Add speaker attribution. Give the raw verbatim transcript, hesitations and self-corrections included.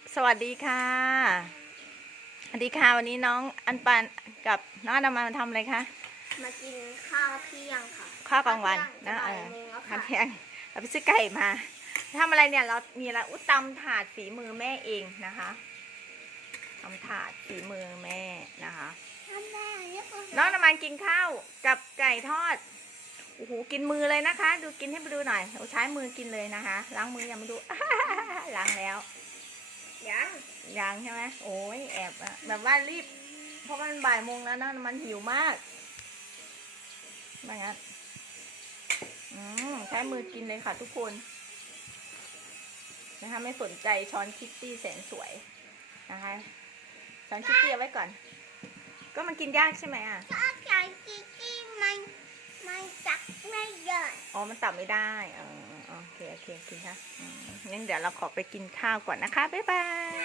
Speaker 1: สวัสดีค่ะสวัสดีค่ะวันนี้น้องอันปันกับน้องอันดามาทำอะไรคะ
Speaker 2: มากินข้าวเที่ยงค่ะ
Speaker 1: ข้าวกลางวันนะเออข้าวเที่ยงเราไปซื้อไก่มาทำอะไรเนี่ยเรามีอะไรอุ้ตำถาดฝีมือแม่เองนะคะทำถาดฝีมือแม่นะคะน้องอันดามากินข้าวกับไก่ทอดโอ้โหกินมือเลยนะคะ ดูกินให้มาดูหน่อยโอ้ใช้มือกินเลยนะคะล้างมือยังไม่ดู ล้างแล้ว
Speaker 2: ยัง
Speaker 1: ยังใช่ไหมโอ้ยแอบอะแบบว่ารีบเพราะมันบ่ายโมงแล้วนะมันหิวมากไม่งั้นอืมใช้มือกินเลยค่ะทุกคนนะคะไม่สนใจช้อนคิตตี้แสนสวยนะคะช้อนคิตตี้เอาไว้ก่อนก็มันกินยากใช่ไหมอ่ะ
Speaker 2: ถ้าใช้กินที่มันมันจักไม่เยอะ
Speaker 1: อ๋อมันตับไม่ได้อ๋อโอเคโอเคกินค่ะงั้นเดี๋ยวเราขอไปกินข้าวก่อนนะคะบ๊ายบาย